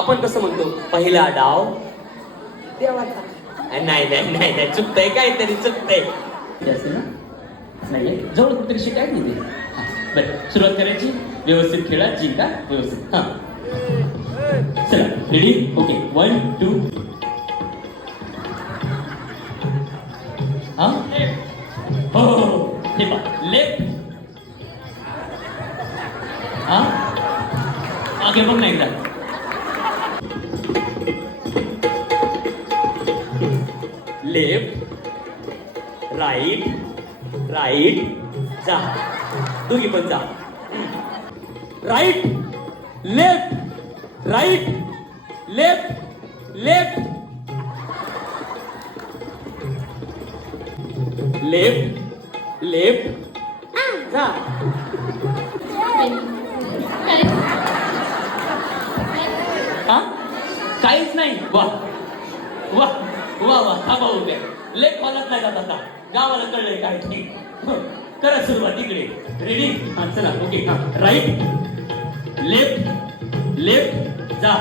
आपण कसं म्हणतो, पहिला डाव देवाचा. नाही नाही नाही नाही, चुकतंय काहीतरी चुकतंय. जास्त ना नाहीये, जवळ कुठतरी शिकाय नाही ते. बरं, सुरुवात करायची. व्यवस्थित खेळा, जिंका व्यवस्थित. हा चला, रेडी? ओके, 1 2. हा हो हो हो, हे पहा, लेफ्ट. हा मागे बघ ना एकदा. लेफ्ट राईट राईट, जा दोघी पण जा. Right left right left left left left, जा. हा काहीच नाही. वा वा वा वा, थांबा उद्या. लेफ्ट हॉलत नाही जात आता, गावाला कळलंय काय नाही. करा सुरुवात इकडे. रेडी? हा चला, ओके. हा राईट लेफ्ट लेफ्ट, जा.